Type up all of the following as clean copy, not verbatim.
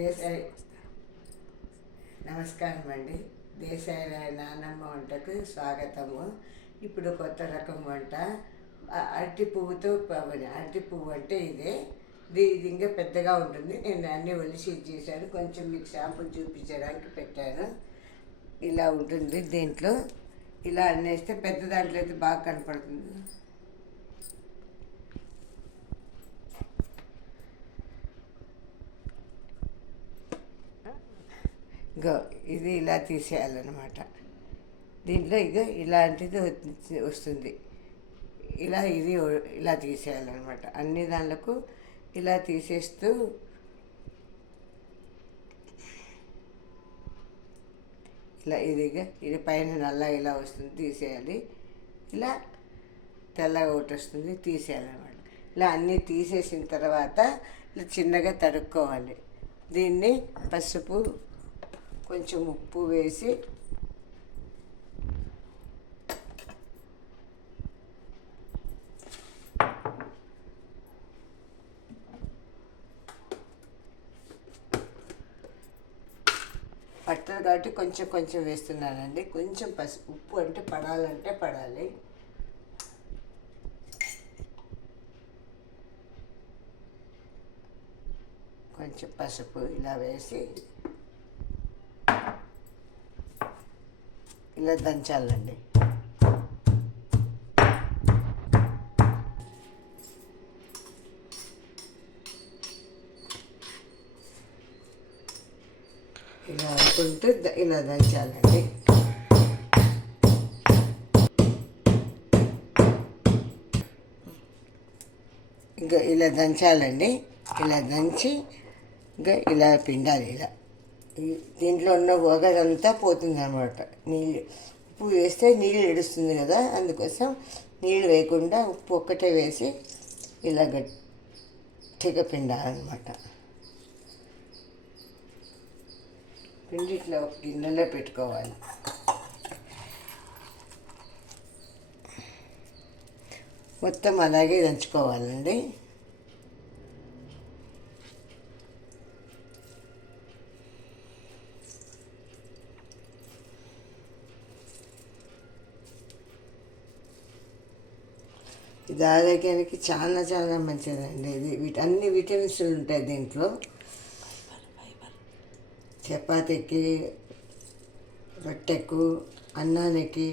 దేశాయి నమస్కారం అండి. దేశాయి నానమ్మ వంటకు స్వాగతము. ఇప్పుడు కొత్త రకం వంట అరటి పువ్వుతో అరటి పువ్వు అంటే ఇదే. ఇది ఇంకా పెద్దగా ఉంటుంది. నేను అన్నీ ఒలిసి చేశాను. కొంచెం మీకు షాంపులు చూపించడానికి పెట్టాను. ఇలా ఉంటుంది. దీంట్లో ఇలా అన్నేస్తే పెద్ద దాంట్లో అయితే బాగా కనపడుతుంది. ఇగో ఇది ఇలా తీసేయాలన్నమాట. దీంట్లో ఇలాంటిది వస్తుంది. ఇది ఇలా తీసేయాలన్నమాట. అన్ని దాంట్లకు ఇలా తీసేస్తూ ఇది పైన నల్ల ఇలా వస్తుంది, తీసేయాలి. ఇలా తెల్లగా ఒకటి వస్తుంది, తీసేయాలన్నమాట. ఇలా అన్నీ తీసేసిన తర్వాత ఇలా చిన్నగా తడుక్కోవాలి. దీన్ని పసుపు కొంచెం ఉప్పు వేసి పట్టదు కాబట్టి కొంచెం కొంచెం వేస్తున్నానండి. కొంచెం పసుపు, ఉప్పు అంటే పడాలంటే పడాలి. కొంచెం పసుపు ఇలా వేసి ఇలా దంచాలండి. ఇలా అనుకుంటూ ఇలా దంచాలండి. ఇంకా ఇలా దంచాలండి. ఇలా దంచి ఇంకా ఇలా పిండాలి. దీంట్లో ఉన్న ఒగరంతా పోతుంది అన్నమాట. నీళ్ళు ఉప్పు వేస్తే నీళ్ళు ఎడుస్తుంది కదా, అందుకోసం నీళ్ళు వేయకుండా ఉప్పు ఒక్కటే వేసి ఇలా గట్టిగా పిండాలన్నమాట. పిండి ఇట్లా ఒక గిన్నెలో పెట్టుకోవాలి. మొత్తం అలాగే దంచుకోవాలండి. ఇది ఆరోగ్యానికి చాలా చాలా మంచిదండి. అన్ని విటమిన్స్ ఉంటాయి దీంట్లో. చపాతీకి, రొట్టెకు, అన్నానికి,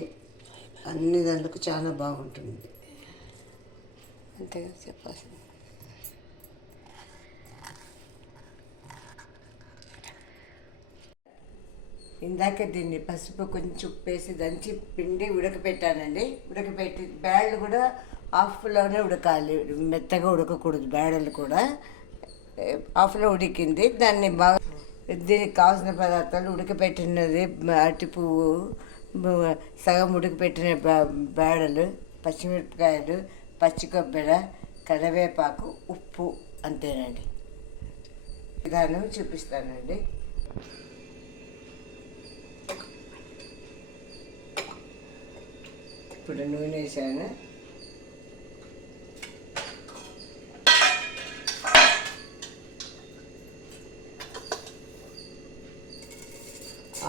అన్ని దాంట్లకు చాలా బాగుంటుంది. అంతేగా చెప్పాలి. ఇందాక దీన్ని పసుపు కొంచెం ఉప్పేసి దంచి పిండి ఉడకపెట్టానండి. ఉడకపెట్టి బ్యాళ్ళు కూడా హాఫ్లోనే ఉడకాలి, మెత్తగా ఉడకకూడదు. బ్యాడలు కూడా హాఫ్లో ఉడికింది. దాన్ని బాగా దీనికి కావాల్సిన పదార్థాలు ఉడకపెట్టినది అరటి పువ్వు, సగం ఉడకపెట్టిన బ్యాడలు, పచ్చిమిరపకాయలు, పచ్చి కొబ్బరి, కరివేపాకు, ఉప్పు, అంతేనండి. విధానం చూపిస్తానండి. ఇప్పుడు నూనె వేసాను.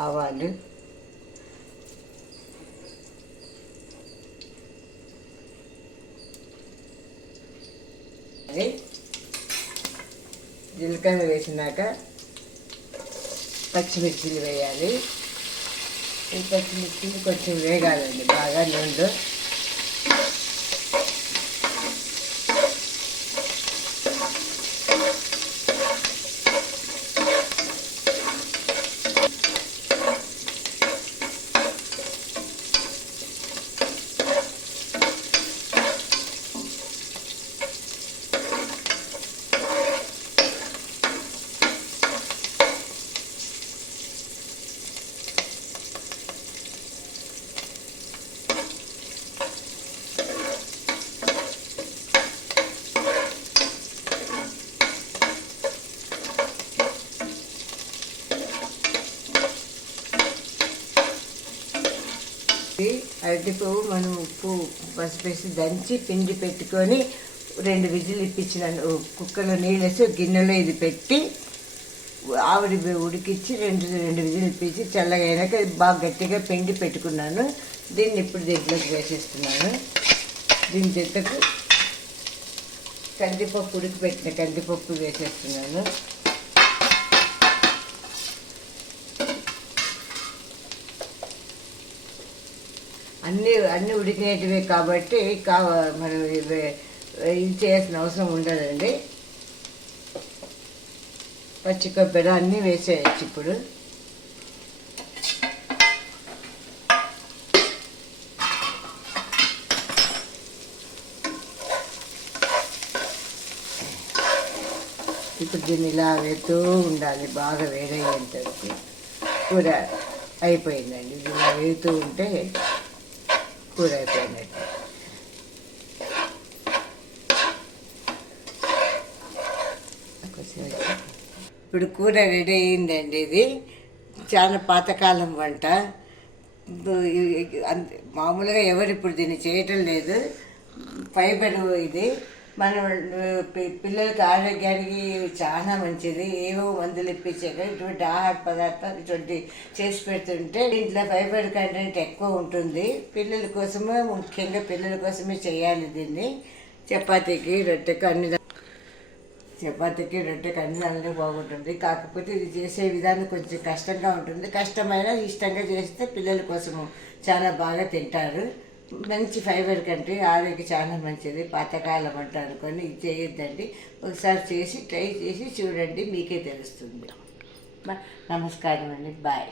ఆవాలు, జీలకర్ర వేసినాక పచ్చిమిర్చిలు వేయాలి. ఈ పచ్చిమిర్చిలు కొంచెం వేగాలండి బాగా నూనెలో. అరటి పువ్వు మనం ఉప్పు పసుపు వేసి దంచి పిండి పెట్టుకొని 2 విజిల్ ఇప్పించినాను. కుక్కర్లో నీళ్ళు వేసి గిన్నెలో ఇది పెట్టి ఆవిరి ఉడికిచ్చి రెండు విజిల్ ఇప్పించి చల్లగా అయినాక బాగా గట్టిగా పిండి పెట్టుకున్నాను. దీన్ని ఇప్పుడు దీంట్లోకి వేసేస్తున్నాను. దీని జతకు కందిపప్పు ఉడికిపెట్టిన కందిపప్పు వేసేస్తున్నాను. అన్నీ ఉడికినటివే కాబట్టి మనం ఇది చేయాల్సిన అవసరం ఉండదండి. పచ్చి కొబ్బరి అన్నీ వేసేయచ్చు. ఇప్పుడు దీన్ని ఇలా వేస్తూ ఉండాలి, బాగా వేడయ్యేంత వరకు. కూర అయిపోయిందండి. ఇది ఇలా వేస్తూ ఉంటే కూర అయిపోయినట్టు. ఇప్పుడు కూర రెడీ అయ్యిందండి. ఇది చాలా పాతకాలం వంట. మామూలుగా ఎవరు ఇప్పుడు దీన్ని చేయటం లేదు. ఫైబర్ ఇది మనం పిల్లలకి ఆరోగ్యానికి చాలా మంచిది. ఏవో మందులు ఇప్పించాక ఇటువంటి ఆహార పదార్థాలు ఇటువంటి చేసి పెడుతుంటే దీంట్లో ఫైబర్ కంటెంట్ ఎక్కువ ఉంటుంది. పిల్లల కోసమే, ముఖ్యంగా పిల్లల కోసమే చేయాలి దీన్ని. చపాతీకి రొట్టెకి అన్ని దానిలో బాగుంటుంది. కాకపోతే ఇది చేసే విధానం కొంచెం కష్టంగా ఉంటుంది. కష్టమైనా ఇష్టంగా చేస్తే పిల్లల కోసము చాలా బాగా తింటారు. మంచి ఫైబర్ కంటే ఆరోగ్యం చాలా మంచిది. పాతకాలం వంట అనుకొని ఇది చేయొద్దండి. ఒకసారి ట్రై చేసి చూడండి, మీకే తెలుస్తుంది. నమస్కారం అండి. బాయ్.